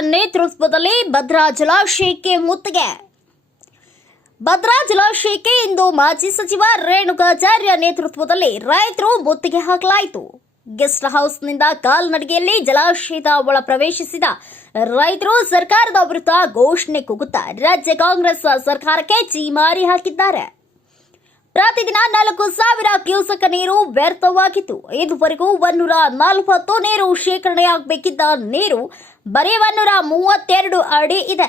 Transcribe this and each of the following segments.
ನೇತೃತ್ವದಲ್ಲಿ ಭದ್ರಾ ಜಲಾಶಯಕ್ಕೆ ಮುತ್ತಿಗೆ. ಭದ್ರಾ ಜಲಾಶಯಕ್ಕೆ ಇಂದು ಮಾಜಿ ಸಚಿವ ರೇಣುಕಾಚಾರ್ಯ ನೇತೃತ್ವದಲ್ಲಿ ರೈತರು ಮುತ್ತಿಗೆ ಹಾಕಲಾಯಿತು. ಗೆಸ್ಟ್ ಹೌಸ್ನಿಂದ ಕಾಲ್ನಡಿಗೆಯಲ್ಲಿ ಜಲಾಶಯದ ಒಳ ಪ್ರವೇಶಿಸಿದ ರೈತರು ಸರ್ಕಾರದ ವಿರುದ್ಧ ಘೋಷಣೆ ಕೂಗುತ್ತಾ ರಾಜ್ಯ ಕಾಂಗ್ರೆಸ್ ಸರ್ಕಾರಕ್ಕೆ ಚೀಮಾರಿ ಹಾಕಿದ್ದಾರೆ. ಪ್ರತಿದಿನ ನಾಲ್ಕು ಸಾವಿರ ಕ್ಯೂಸೆಕ್ ನೀರು ವ್ಯರ್ಥವಾಗಿತ್ತು. ಇದುವರೆಗೂ ಒನ್ನೂರ ನಲವತ್ತು ನೀರು ಶೇಖರಣೆಯಾಗಬೇಕಿದ್ದ ನೀರು ಬರೀ ಒನ್ನೂರ ಮೂವತ್ತೆರಡು ಅಡಿ ಇದೆ.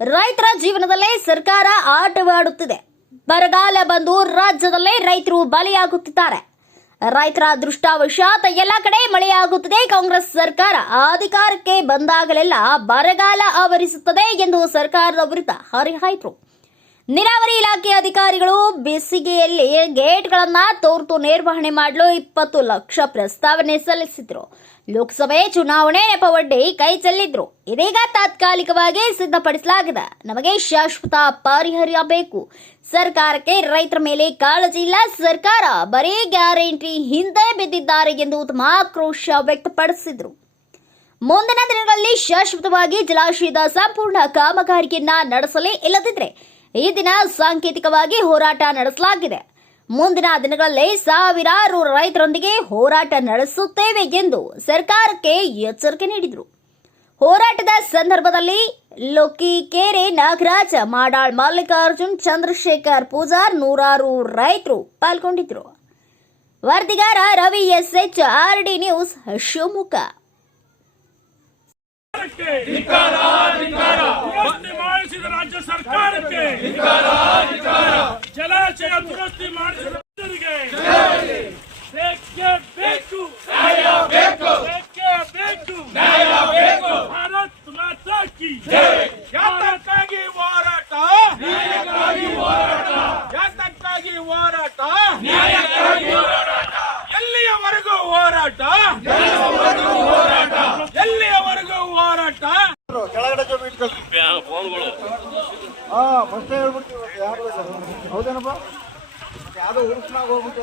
ರೈತರ ಜೀವನದಲ್ಲೇ ಸರ್ಕಾರ ಆಟವಾಡುತ್ತಿದೆ. ಬರಗಾಲ ಬಂದು ರಾಜ್ಯದಲ್ಲೇ ರೈತರು ಬಲಿಯಾಗುತ್ತಿದ್ದಾರೆ. ರೈತರ ದೃಷ್ಟಾವಶಾತ್ ಎಲ್ಲ ಕಡೆ ಮಳೆಯಾಗುತ್ತದೆ. ಕಾಂಗ್ರೆಸ್ ಸರ್ಕಾರ ಅಧಿಕಾರಕ್ಕೆ ಬಂದಾಗಲೆಲ್ಲ ಬರಗಾಲ ಆವರಿಸುತ್ತದೆ ಎಂದು ಸರ್ಕಾರದ ವಿರುದ್ಧ ಹರಿಹಾಯ್ತು ನೀರಾವರಿ ಇಲಾಖೆ ಅಧಿಕಾರಿಗಳು ಬೇಸಿಗೆಯಲ್ಲಿ ಗೇಟ್ಗಳನ್ನ ತೋರ್ತು ನಿರ್ವಹಣೆ ಮಾಡಲು ಇಪ್ಪತ್ತು ಲಕ್ಷ ಪ್ರಸ್ತಾವನೆ ಸಲ್ಲಿಸಿದ್ರು. ಲೋಕಸಭೆ ಚುನಾವಣೆ ನೆಪವೊಡ್ಡಿ ಕೈ ಚೆಲ್ಲಿದ್ರು. ಇದೀಗ ತಾತ್ಕಾಲಿಕವಾಗಿ ಸಿದ್ಧಪಡಿಸಲಾಗಿದೆ. ನಮಗೆ ಶಾಶ್ವತ ಪರಿಹಾರ ಬೇಕು ಸರ್ಕಾರಕ್ಕೆ ರೈತರ ಮೇಲೆ ಕಾಳಜಿ ಇಲ್ಲ. ಸರ್ಕಾರ ಬರೀ ಗ್ಯಾರಂಟಿ ಹಿಂದೆ ಬಿದ್ದಿದ್ದಾರೆ ಎಂದು ಉತ್ತಮ ಆಕ್ರೋಶ ವ್ಯಕ್ತಪಡಿಸಿದ್ರು. ಮುಂದಿನ ದಿನಗಳಲ್ಲಿ ಶಾಶ್ವತವಾಗಿ ಜಲಾಶಯದ ಸಂಪೂರ್ಣ ಕಾಮಗಾರಿಯನ್ನ ನಡೆಸಲೇ ಇಲ್ಲದಿದ್ರೆ ಈ ದಿನ ಸಾಂಕೇತಿಕವಾಗಿ ಹೋರಾಟ ನಡೆಸಲಾಗಿದೆ. ಮುಂದಿನ ದಿನಗಳಲ್ಲಿ ಸಾವಿರಾರು ರೈತರೊಂದಿಗೆ ಹೋರಾಟ ನಡೆಸುತ್ತೇವೆ ಎಂದು ಸರ್ಕಾರಕ್ಕೆ ಎಚ್ಚರಿಕೆ ನೀಡಿದರು. ಹೋರಾಟದ ಸಂದರ್ಭದಲ್ಲಿ ಲೋಕಿಕೆರೆ ನಾಗರಾಜ, ಮಾಡಾಳ್ ಮಲ್ಲಿಕಾರ್ಜುನ್, ಚಂದ್ರಶೇಖರ್ ಪೂಜಾರ್ ನೂರಾರು ರೈತರು ಪಾಲ್ಗೊಂಡಿದ್ದರು. ವರದಿಗಾರ Ravi S H R D news Shivamogga. ರಾಜ್ಯ ಸರ್ಕಾರಕ್ಕೆ. ಜಲಾಶಯ ದುರಸ್ತಿ ಮಾಡಿಸಿದ ಬೇಕೇ ಬೇಕು. ಬೇಕೇ ಬೇಕು. ಭಾರತ್ ಮಾತಾ ಕಿ ಯಾತಕ್ಕಾಗಿ ಹೋರಾಟ? ಯಾತಕ್ಕಾಗಿ ಹೋರಾಟ. ಎಲ್ಲಿಯವರೆಗೂ ಹೋರಾಟ ಎಲ್ಲಿಯವರೆಗೂ ಹೋರಾಟ ಕೆಳಗಡೆ ಜೋಬ್ ಇಟ್ಕೊಳ್ಳಿ ಹಾ ಫಸ್ಟ್ ಹೇಳ್ಬಿಡ್ತೀವಿ ಯಾರು ಹೌದೇನಪ್ಪ? ಯಾವ್ದೋ ಹುಡುಕ್ನಾಗ ಹೋಗ್ಬಿಟ್ಟು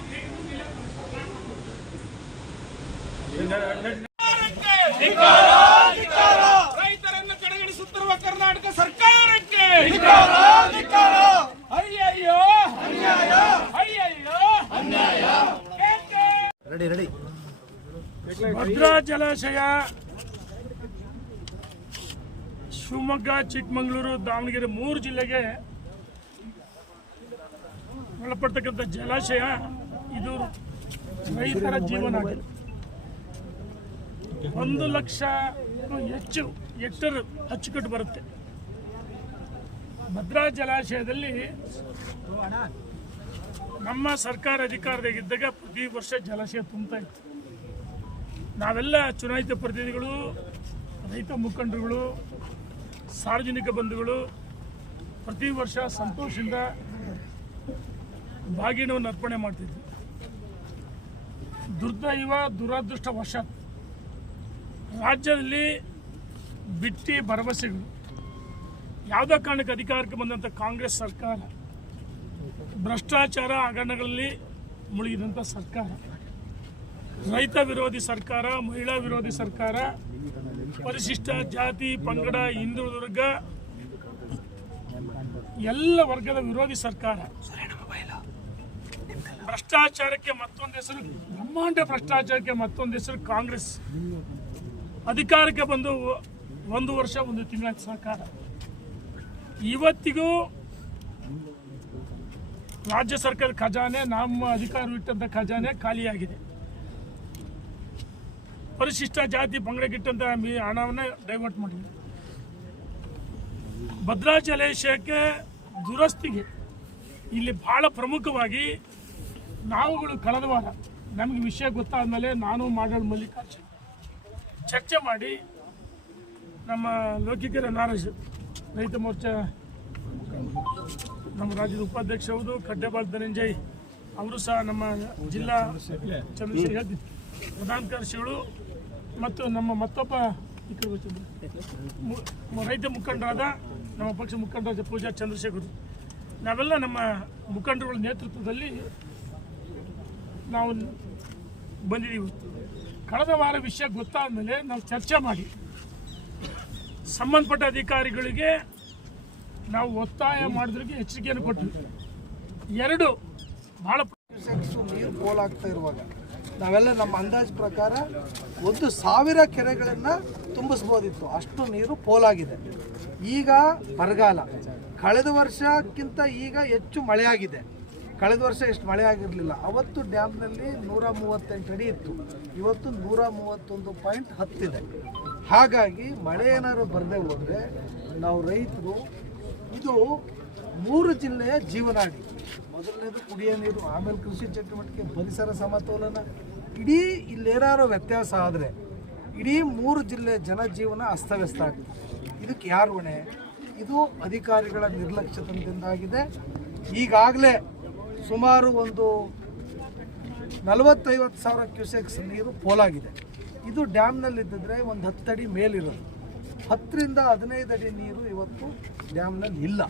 ಭದ್ರಾ ಜಲಾಶಯ, ಶಿವಮೊಗ್ಗ, ಚಿಕ್ಕಮಗಳೂರು, ದಾವಣಗೆರೆ ಮೂರು ಜಿಲ್ಲೆಗೆ ಒಳಪಡ್ತಕ್ಕಂಥ ಜಲಾಶಯ. ಇದು ರೈತರ ಜೀವನ ಒಂದು ಲಕ್ಷ ಹೆಚ್ಚು ಹೆಕ್ಟರ್ ಅಚ್ಚುಕಟ್ಟು ಬರುತ್ತೆ. ಭದ್ರಾ ಜಲಾಶಯದಲ್ಲಿ ನಮ್ಮ ಸರ್ಕಾರ ಅಧಿಕಾರದಾಗಿದ್ದಾಗ ಪ್ರತಿ ವರ್ಷ ಜಲಾಶಯ ತುಂಬ್ತಾ ಇತ್ತು. ನಾವೆಲ್ಲ ಚುನಾಯಿತ ಪ್ರತಿನಿಧಿಗಳು, ರೈತ ಮುಖಂಡರುಗಳು, ಸಾರ್ವಜನಿಕ ಬಂಧುಗಳು, ಪ್ರತಿ ವರ್ಷ ಸಂತೋಷದಿಂದ ಬಾಗಿಣವನ್ನು ಅರ್ಪಣೆ ಮಾಡ್ತಿದ್ವಿ. ದುರ್ದೈವ, ದುರಾದೃಷ್ಟ ವರ್ಷ ರಾಜ್ಯದಲ್ಲಿ ಬಿಟ್ಟಿ ಭರವಸೆಗಳು. ಯಾವುದೇ ಕಾರಣಕ್ಕೆ ಅಧಿಕಾರಕ್ಕೆ ಬಂದಂಥ ಕಾಂಗ್ರೆಸ್ ಸರ್ಕಾರ ಭ್ರಷ್ಟಾಚಾರ ಹಗರಣಗಳಲ್ಲಿ ಮುಳುಗಿದಂಥ ಸರ್ಕಾರ. ರೈತ ವಿರೋಧಿ ಸರ್ಕಾರ, ಮಹಿಳಾ ವಿರೋಧಿ ಸರ್ಕಾರ, ಪರಿಶಿಷ್ಟ ಜಾತಿ, ಪಂಗಡ ಹಿಂದುಳಿದುರ್ಗ ಎಲ್ಲ ವರ್ಗದ ವಿರೋಧಿ ಸರ್ಕಾರ. ಭ್ರಷ್ಟಾಚಾರಕ್ಕೆ ಮತ್ತೊಂದು ಹೆಸರು, ಬ್ರಹ್ಮಾಂಡ ಭ್ರಷ್ಟಾಚಾರಕ್ಕೆ ಮತ್ತೊಂದು ಹೆಸರು ಕಾಂಗ್ರೆಸ್. ಅಧಿಕಾರಕ್ಕೆ ಬಂದು ಒಂದು ವರ್ಷ, ಒಂದು ತಿಂಗಳ ಸರ್ಕಾರ. ಇವತ್ತಿಗೂ ರಾಜ್ಯ ಸರ್ಕಾರದ ಖಜಾನೆ, ನಮ್ಮ ಅಧಿಕಾರವಿಟ್ಟಂಥ ಖಜಾನೆ ಖಾಲಿಯಾಗಿದೆ. ಪರಿಶಿಷ್ಟ ಜಾತಿ ಪಂಗಡಕ್ಕಿಟ್ಟಂಥ ಮೀ ಹಣವನ್ನು ಡೈವರ್ಟ್ ಮಾಡಿದೆ ಭದ್ರಾ ಜಲಾಶಯಕ್ಕೆ ದುರಸ್ತಿಗೆ ಇಲ್ಲಿ ಬಹಳ ಪ್ರಮುಖವಾಗಿ ನಾವುಗಳು ಕಳೆದ ವಾರ ನಮಗೆ ವಿಷಯ ಗೊತ್ತಾದ ಮೇಲೆ ನಾನು ಮಾಡಲ್ ಮಲ್ಲಿಕಾರ್ಜುನ್ ಚರ್ಚೆ ಮಾಡಿ ನಮ್ಮ ಲೋಕಿಕರ ನಾರಾಜ್ ರೈತ ಮೋರ್ಚಾ ನಮ್ಮ ರಾಜ್ಯದ ಉಪಾಧ್ಯಕ್ಷ ಹೌದು ಕಡ್ಡೆಬಾಳ್ ಧನಂಜಯ್ ಅವರು ಸಹ ನಮ್ಮ ಜಿಲ್ಲಾ ಚಂದ್ರಶೇಖರ್ ಪ್ರಧಾನ ಕಾರ್ಯದರ್ಶಿಗಳು ಮತ್ತು ನಮ್ಮ ಮತ್ತೊಬ್ಬ ರೈತ ಮುಖಂಡರಾದ ನಮ್ಮ ಪಕ್ಷ ಮುಖಂಡರಾದ ಪೂಜಾ ಚಂದ್ರಶೇಖರ್ ನಾವೆಲ್ಲ ನಮ್ಮ ಮುಖಂಡರುಗಳ ನೇತೃತ್ವದಲ್ಲಿ ನಾವು ಬಂದಿದ್ದೀವಿ ಕಳೆದ ವಾರ ವಿಷಯ ಗೊತ್ತಾದ ಮೇಲೆ ನಾವು ಚರ್ಚೆ ಮಾಡಿ. ಸಂಬಂಧಪಟ್ಟ ಅಧಿಕಾರಿಗಳಿಗೆ ನಾವು ಒತ್ತಾಯ ಮಾಡಿದ್ರಿಗೆ ಎಚ್ಚರಿಕೆಯನ್ನು ಕೊಟ್ಟಿದ್ದೀವಿ ಎರಡು ಭಾಳ ನೀರು ಪೋಲಾಗ್ತಾ ಇರುವಾಗ. ನಾವೆಲ್ಲ ನಮ್ಮ ಅಂದಾಜು ಪ್ರಕಾರ ಒಂದು ಸಾವಿರ ಕೆರೆಗಳನ್ನು ತುಂಬಿಸ್ಬೋದಿತ್ತು. ಅಷ್ಟು ನೀರು ಪೋಲಾಗಿದೆ. ಈಗ ಬರಗಾಲ. ಕಳೆದ ವರ್ಷಕ್ಕಿಂತ ಈಗ ಹೆಚ್ಚು ಮಳೆಯಾಗಿದೆ. ಕಳೆದ ವರ್ಷ ಎಷ್ಟು ಮಳೆ ಆಗಿರಲಿಲ್ಲ. ಅವತ್ತು ಡ್ಯಾಮ್ನಲ್ಲಿ ನೂರ ಮೂವತ್ತೆಂಟು ಅಡಿ ಇತ್ತು. ಇವತ್ತು ನೂರ ಮೂವತ್ತೊಂದು ಪಾಯಿಂಟ್ ಹತ್ತಿದೆ ಹಾಗಾಗಿ ಮಳೆ ಏನಾದ್ರು ಬರದೇ ಹೋದರೆ ನಾವು ರೈತರು ಇದು ಮೂರು ಜಿಲ್ಲೆಯ ಜೀವನಾಡಿ. ಮೊದಲನೇದು ಕುಡಿಯೋ ನೀರು, ಆಮೇಲೆ ಕೃಷಿ ಚಟುವಟಿಕೆ, ಪರಿಸರ ಸಮತೋಲನ ಇಡೀ ಇಲ್ಲೇನಾರು ವ್ಯತ್ಯಾಸ ಆದರೆ ಇಡೀ ಮೂರು ಜಿಲ್ಲೆ ಜನಜೀವನ ಅಸ್ತವ್ಯಸ್ತ ಆಗುತ್ತೆ ಇದಕ್ಕೆ ಯಾರು ಹೊಣೆ? ಇದು ಅಧಿಕಾರಿಗಳ ನಿರ್ಲಕ್ಷ್ಯತನದಿಂದಾಗಿದೆ. ಈಗಾಗಲೇ ಸುಮಾರು ಒಂದು ನಲವತ್ತೈವತ್ತು ಸಾವಿರ ಕ್ಯೂಸೆಕ್ಸ್ ನೀರು ಪೋಲಾಗಿದೆ. ಇದು ಡ್ಯಾಮ್ನಲ್ಲಿದ್ದರೆ ಒಂದು ಹತ್ತಡಿ ಮೇಲಿರೋದು. ಹತ್ತರಿಂದ ಹದಿನೈದು ಅಡಿ ನೀರು ಇವತ್ತು ಡ್ಯಾಮ್ನಲ್ಲಿ ಇಲ್ಲ.